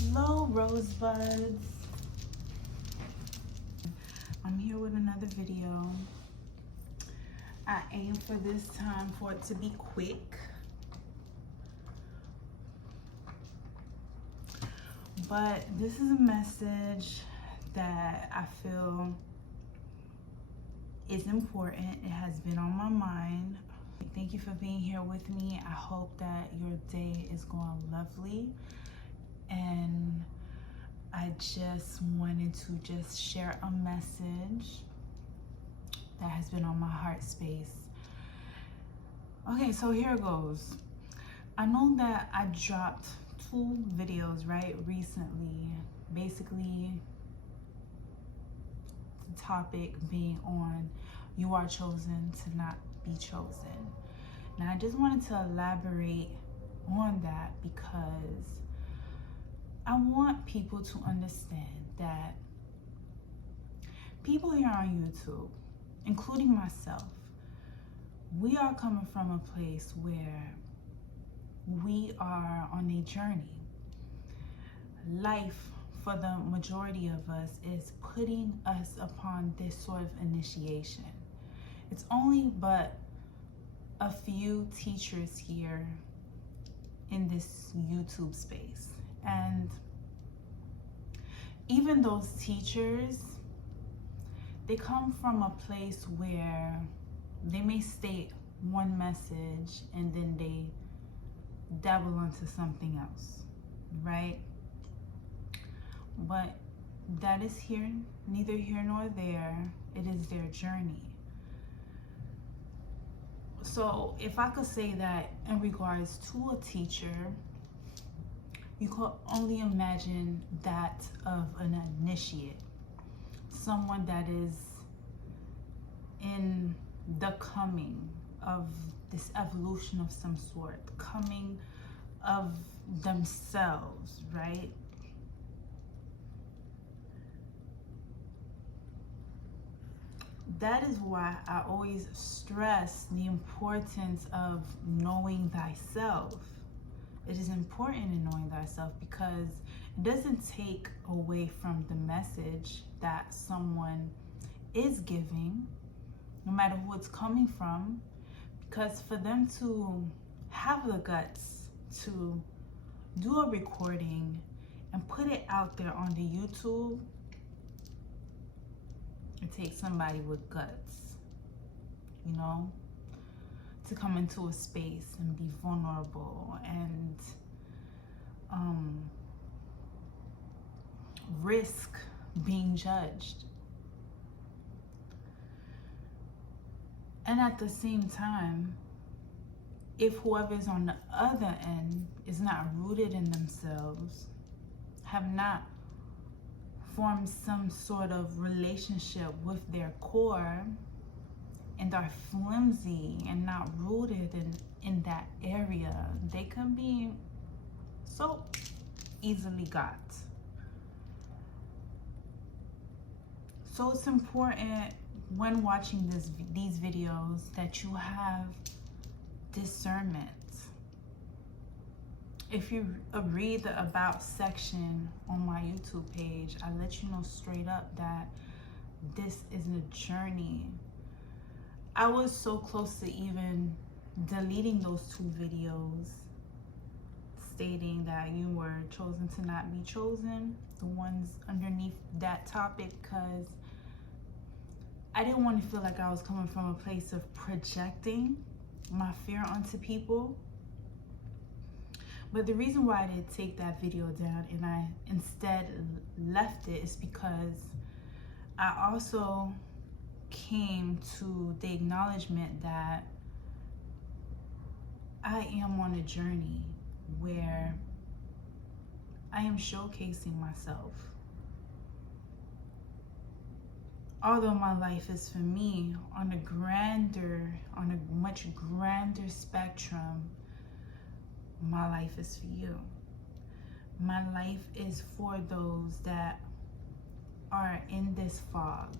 Hello, rosebuds. I'm here with another video. I aim for this time for it to be quick, but this is a message that I feel is important. It has been on my mind. Thank you for being here with me. I hope that your day is going lovely, and I just wanted to just share a message that has been on my heart space. Okay, so here goes. I know that I dropped 2 videos right recently, basically the topic being on you are chosen to not be chosen. Now I just wanted to elaborate on that because I want people to understand that people here on YouTube, including myself, we are coming from a place where we are on a journey. Life, for the majority of us, is putting us upon this sort of initiation. It's only but a few teachers here in this YouTube space. And even those teachers, they come from a place where they may state one message and then they dabble into something else, right? But that is here, neither here nor there. It is their journey. So if I could say that in regards to a teacher, you could only imagine that of an initiate, someone that is in the coming of this evolution of some sort, coming of themselves, right? That is why I always stress the importance of knowing thyself. It is important in knowing thyself because it doesn't take away from the message that someone is giving, no matter who it's coming from, because for them to have the guts to do a recording and put it out there on the YouTube, it takes somebody with guts, you know, to come into a space and be vulnerable and risk being judged. And at the same time, if whoever's on the other end is not rooted in themselves, have not formed some sort of relationship with their core, and are flimsy and not rooted in that area, they can be so easily got. So it's important when watching these videos that you have discernment. If you read the about section on my YouTube page, I let you know straight up that this is a journey. I was so close to even deleting those 2 videos stating that you were chosen to not be chosen, the ones underneath that topic, because I didn't want to feel like I was coming from a place of projecting my fear onto people. But the reason why I did take that video down and I instead left it is because I also came to the acknowledgement that I am on a journey where I am showcasing myself. Although my life is for me on a much grander spectrum, my life is for you. My life is for those that are in this fog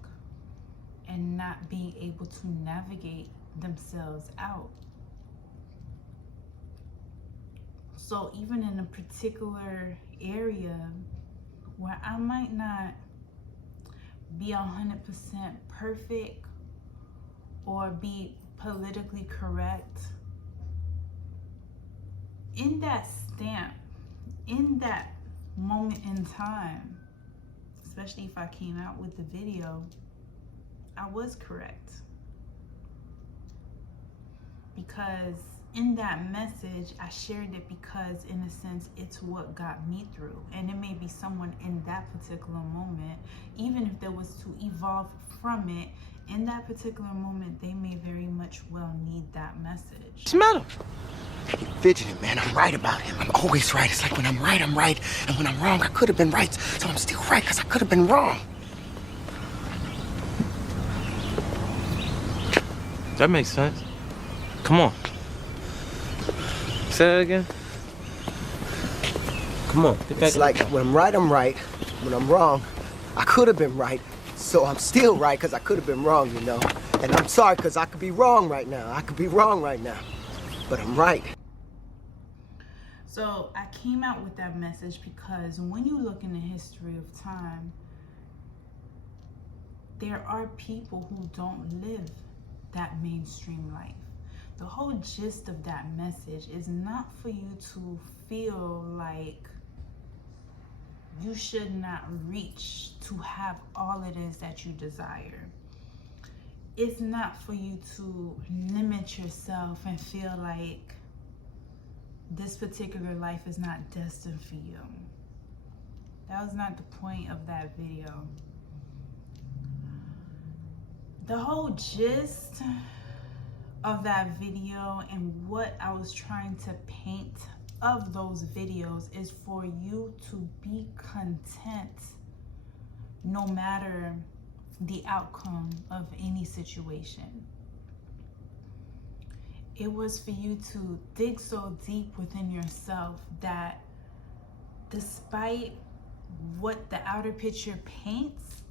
and not being able to navigate themselves out. So even in a particular area where I might not be 100% perfect or be politically correct, in that stamp, in that moment in time, especially if I came out with the video, I was correct. Because in that message, I shared it because, in a sense, it's what got me through. And it may be someone in that particular moment, even if there was to evolve from it, in that particular moment, they may very much well need that message. Smell him. You're fidgeting, man. I'm right about him. I'm always right. It's like when I'm right, I'm right. And when I'm wrong, I could have been right. So I'm still right because I could have been wrong. That makes sense. Come on. Say that again. Come on. It's like when I'm right, I'm right. When I'm wrong, I could have been right. So I'm still right because I could have been wrong, you know. And I'm sorry because I could be wrong right now. I could be wrong right now. But I'm right. So I came out with that message because when you look in the history of time, there are people who don't live that mainstream life. The whole gist of that message is not for you to feel like you should not reach to have all it is that you desire. It's not for you to limit yourself and feel like this particular life is not destined for you. That was not the point of that video. The whole gist of that video and what I was trying to paint of those videos is for you to be content no matter the outcome of any situation. It was for you to dig so deep within yourself that despite what the outer picture paints,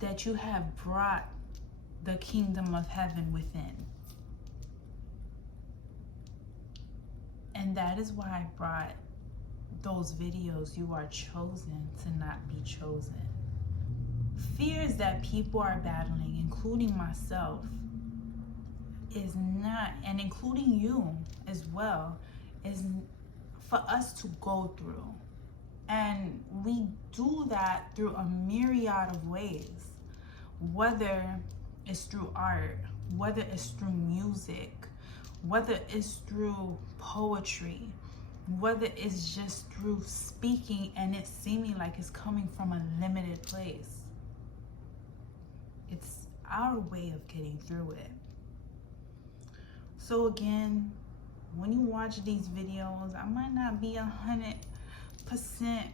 that you have brought the kingdom of heaven within. And that is why I brought those videos. You are chosen to not be chosen. Fears that people are battling, including myself, is not, and including you as well, is for us to go through. And we do that through a myriad of ways, whether it's through art, whether it's through music, whether it's through poetry, whether it's just through speaking and it seeming like it's coming from a limited place. It's our way of getting through it. So again, when you watch these videos, I might not be 100%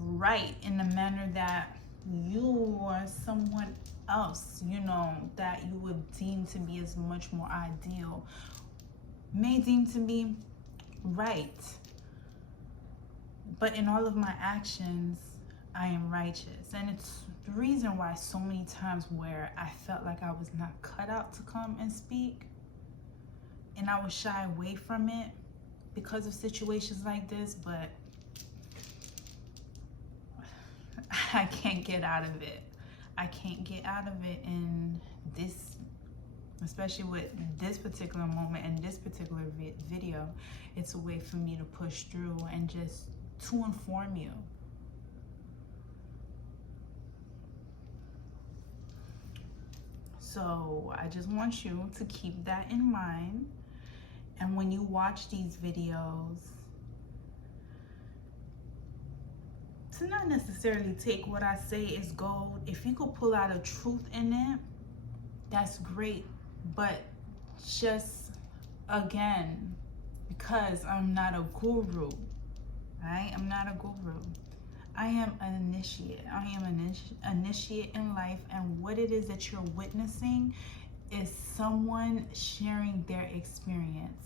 right in the manner that you or someone else, you know, that you would deem to be as much more ideal, may deem to be right. But in all of my actions, I am righteous. And it's the reason why so many times where I felt like I was not cut out to come and speak, and I would shy away from it because of situations like this, but I can't get out of it. I can't get out of it in this, especially with this particular moment and this particular video. It's a way for me to push through and just to inform you. So I just want you to keep that in mind. And when you watch these videos, to not necessarily take what I say as gold. If you could pull out a truth in it, that's great. But just, again, because I'm not a guru, right? I'm not a guru. I am an initiate. I am an initiate in life. And what it is that you're witnessing is someone sharing their experience.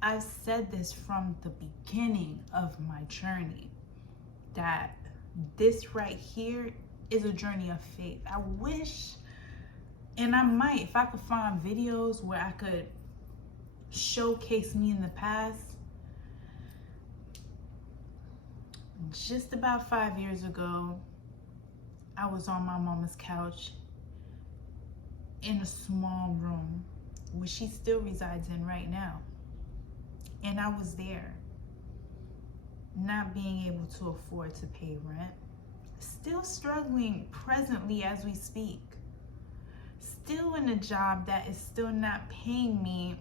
I've said this from the beginning of my journey, that this right here is a journey of faith. I wish, and I might, if I could find videos where I could showcase me in the past, Just about 5 years ago, I was on my mama's couch in a small room, which she still resides in right now. And I was there, not being able to afford to pay rent, still struggling presently as we speak, still in a job that is still not paying me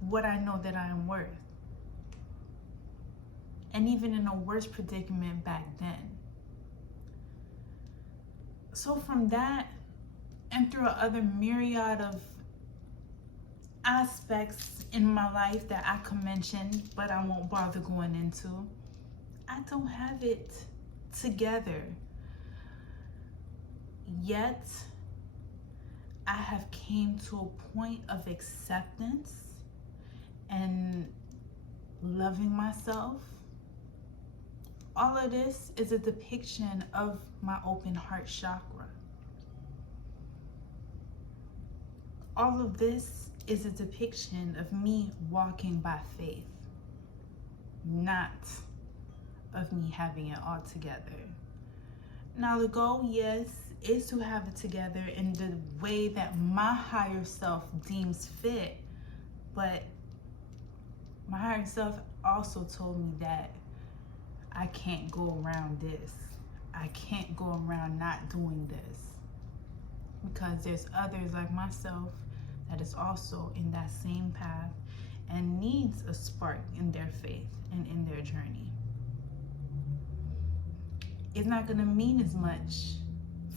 what I know that I am worth. And even in a worse predicament back then. So from that, and through other myriad of aspects in my life that I could mention, but I won't bother going into, I don't have it together. Yet, I have came to a point of acceptance and loving myself. All of this is a depiction of my open heart chakra. All of this is a depiction of me walking by faith, not of me having it all together. Now the goal, yes, is to have it together in the way that my higher self deems fit, but my higher self also told me that I can't go around this. I can't go around not doing this, because there's others like myself that is also in that same path and needs a spark in their faith and in their journey. It's not gonna mean as much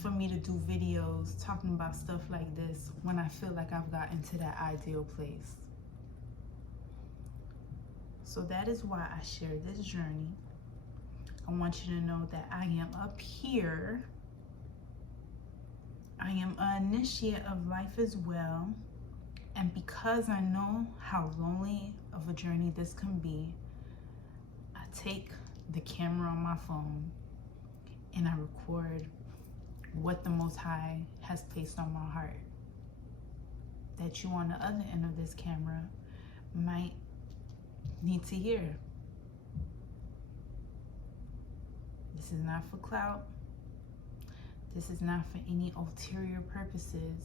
for me to do videos talking about stuff like this when I feel like I've gotten to that ideal place. So that is why I share this journey. I want you to know that I am up here. I am an initiate of life as well. And because I know how lonely of a journey this can be, I take the camera on my phone and I record what the Most High has placed on my heart, that you on the other end of this camera might need to hear. This is not for clout. This is not for any ulterior purposes.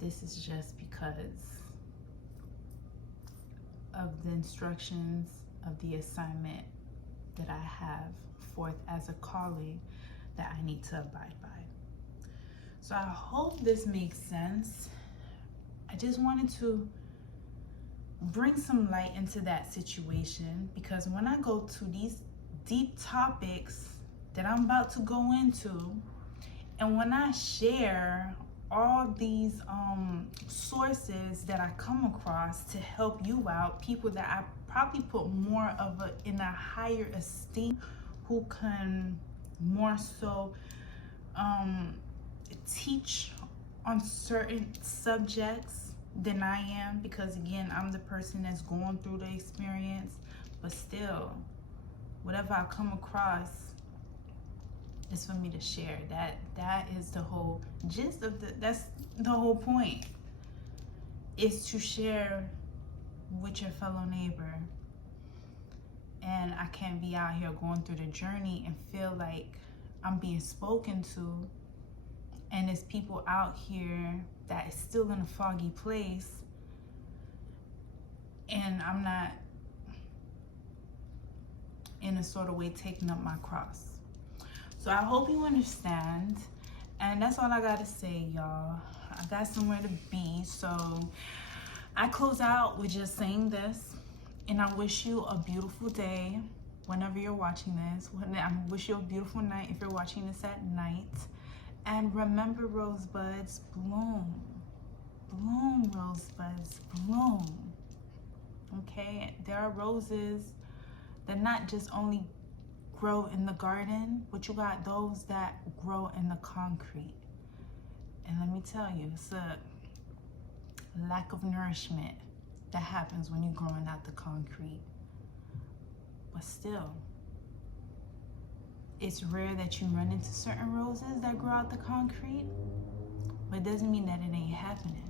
This is just because of the instructions of the assignment that I have forth as a calling that I need to abide by. So I hope this makes sense. I just wanted to bring some light into that situation, because when I go to these deep topics that I'm about to go into, and when I share all these sources that I come across to help you out, people that I probably put more of in a higher esteem, who can more so teach on certain subjects than I am, because again, I'm the person that's going through the experience. But still, whatever I come across is for me to share. That is the whole gist of that's the whole point, is to share with your fellow neighbor. And I can't be out here going through the journey and feel like I'm being spoken to, and there's people out here that is still in a foggy place, and I'm not in a sort of way taking up my cross. So I hope you understand, and that's all I gotta say, y'all. I got somewhere to be, so I close out with just saying this, and I wish you a beautiful day whenever you're watching this. I wish you a beautiful night if you're watching this at night. And remember, rosebuds, bloom. Bloom, rosebuds, bloom. Okay? There are roses that not just only grow in the garden, but you got those that grow in the concrete. And let me tell you, it's a lack of nourishment that happens when you're growing out the concrete. But still, it's rare that you run into certain roses that grow out the concrete, but it doesn't mean that it ain't happening.